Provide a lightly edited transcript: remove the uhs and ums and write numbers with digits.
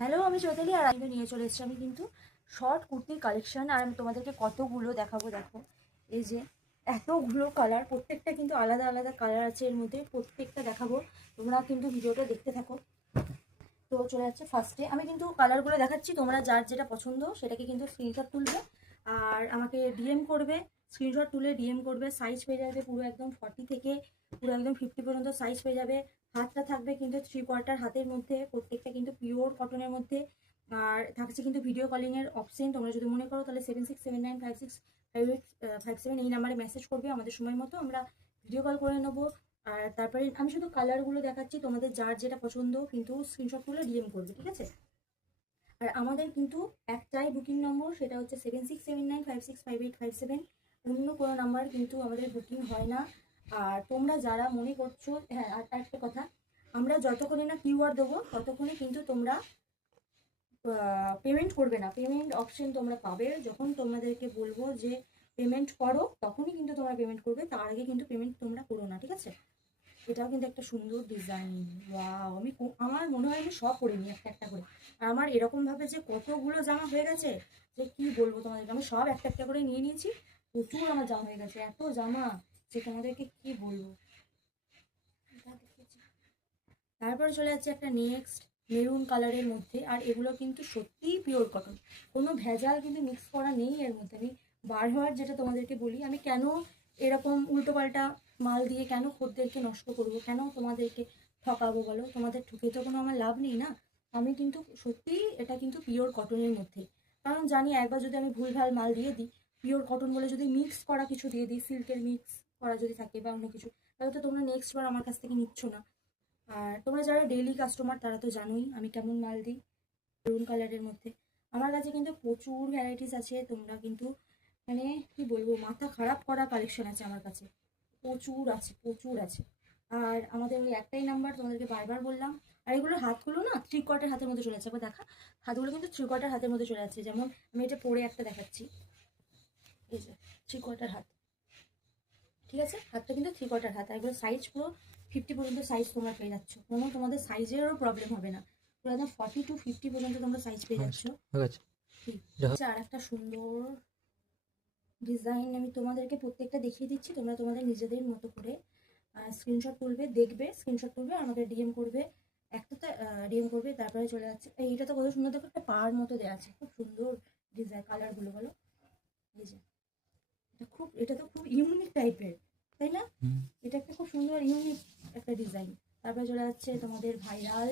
Hello, আমি চৈতালি আর আমি নিয়ে চলে এসেছি আমি কিন্তু শর্ট কুর্তির কালেকশন। আর আমি তোমাদেরকে কতগুলো দেখাবো। দেখো, এই যে এতগুলো কালার, প্রত্যেকটা কিন্তু আলাদা আলাদা কালার আছে এর মধ্যে, প্রত্যেকটা দেখাবো। তোমরা কিন্তু ভিডিওটা দেখতে থাকো। তো চলে যাচ্ছে ফার্স্টে, আমি কিন্তু কালারগুলো দেখাচ্ছি, তোমরা যার যেটা পছন্দ সেটাকে কিন্তু স্ক্রিনশট তুলবে আর আমাকে ডিএম করবে। স্ক্রিনশট তুলে ডিএম করবে, সাইজ পেয়ে যাবে পুরো একদম 40 থেকে পুরো একদম 50 পর্যন্ত সাইজ পেয়ে যাবে। হাতটা থাকবে কিন্তু 3/4 হাতের মধ্যে, প্রত্যেকটা কিন্তু পিওর কটনের মধ্যে। আর থাকছে কিন্তু ভিডিও কলিংয়ের অপশন। তোমরা যদি মনে করো তাহলে 7679565857 এই নাম্বারে মেসেজ করবে, আমাদের সময় মতো আমরা ভিডিও কল করে নেবো। আর তারপরে আমি শুধু কালারগুলো দেখাচ্ছি, তোমাদের যার যেটা পছন্দ কিন্তু স্ক্রিনশট তুলে ডিএম করবে, ঠিক আছে? আর আমাদের কিন্তু একটাই বুকিং নম্বর, সেটা হচ্ছে 7679565857। অন্য কোনো নাম্বার কিন্তু আমাদের বুকিং হয় না। আর তোমরা যারা মনে করছো, হ্যাঁ আর একটা কথা, আমরা যতক্ষণে না কিউআর দেবো ততক্ষণে কিন্তু তোমরা পেমেন্ট করবে না। পেমেন্ট অপশন তোমরা পাবে যখন তোমাদেরকে বলবো যে পেমেন্ট করো, তখনই কিন্তু তোমরা পেমেন্ট করবে, তার আগে কিন্তু পেমেন্ট তোমরা করো না, ঠিক আছে? এটাও কিন্তু একটা সুন্দর ডিজাইন। ওয়াও, আমার মনে হয় আমি সব করে নিই একটা একটা করে। আর আমার এরকমভাবে যে কতগুলো জামা হয়ে গেছে যে কি বলবো তোমাদেরকে, আমি সব একটা একটা করে নিয়ে নিয়েছি। প্রচুর আমার জামা হয়ে গেছে, এত জামা যে তোমাদেরকে কি বলবো। তারপরে চলে যাচ্ছে একটা নেক্সট মেরুন কালারের মধ্যে, আর এগুলো কিন্তু সত্যিই পিওর কটন, কোনো ভেজাল কিন্তু মিক্স করা নেই এর মধ্যে। আমি বারবার যেটা তোমাদেরকে বলি, আমি কেন এরকম উল্টোপাল্টা মাল দিয়ে কেন খদ্দেরকে নষ্ট করব, কেন তোমাদেরকে ঠকাবো বলো? তোমাদের ঠকে তো কোনো আমার লাভ নেই না। আমি কিন্তু সত্যিই এটা কিন্তু পিওর কটনের মধ্যে, কারণ জানি একবার যদি আমি ভুলভাল মাল দিয়ে দিই, পিওর কটন বলে যদি মিক্স করা কিছু দিয়ে দিই, সিল্কের মিক্স করা যদি থাকে বা অন্য কিছু, তাহলে তো তোমরা নেক্সট বার আমার কাছ থেকে নিচ্ছ না। আর তোমরা যারা ডেইলি কাস্টমার তারা তো জানোই আমি কেমন মাল দিই। মেরুন কালারের মধ্যে আমার কাছে কিন্তু প্রচুর ভ্যারাইটিস আছে, তোমরা কিন্তু মানে কি বলবো, মাথা খারাপ করা কালেকশন আছে আমার কাছে, প্রচুর আছে প্রচুর আছে। আর আমাদের ওই একটাই নাম্বার তোমাদেরকে বারবার বললাম। আর এগুলোর হাতগুলো না 3/4 হাতের মধ্যে চলে যাচ্ছে, আবার দেখা হাতগুলো কিন্তু 3/4 হাতের মধ্যে চলে যাচ্ছে। যেমন আমি এটা পরে একটা দেখাচ্ছি, এই যে 3/4 হাত, ঠিক আছে? হাতটা কিন্তু 3/4 হাত, আর এগুলো সাইজ পুরো 50 পর্যন্ত সাইজ তোমরা পেয়ে যাচ্ছ, কোনো তোমাদের সাইজেরও প্রবলেম হবে না। পুরো একদম 40 to 50 পর্যন্ত তোমরা সাইজ পেয়ে যাচ্ছ। ঠিক আছে। আর একটা সুন্দর ডিজাইন আমি তোমাদেরকে প্রত্যেকটা দেখিয়ে দিচ্ছি, তোমরা তোমাদের নিজেদের মতো করে স্ক্রিনশট তুলবে, দেখবে, স্ক্রিনশট তুলবে আর আমাকে ডিএম করবে। একটাতে ডিএম করবে, তারপরে চলে যাচ্ছে এইটা তো কত সুন্দর, দেখো একটা পার মতো দেওয়া আছে, খুব সুন্দর ডিজাইন। কালারগুলো বলো, এই যে এটা তো খুব ইউনিক টাইপের, তাই না? এটা একটা খুব সুন্দর ইউনিক একটা ডিজাইন। তারপরে চলে যাচ্ছে তোমাদের ভাইরাল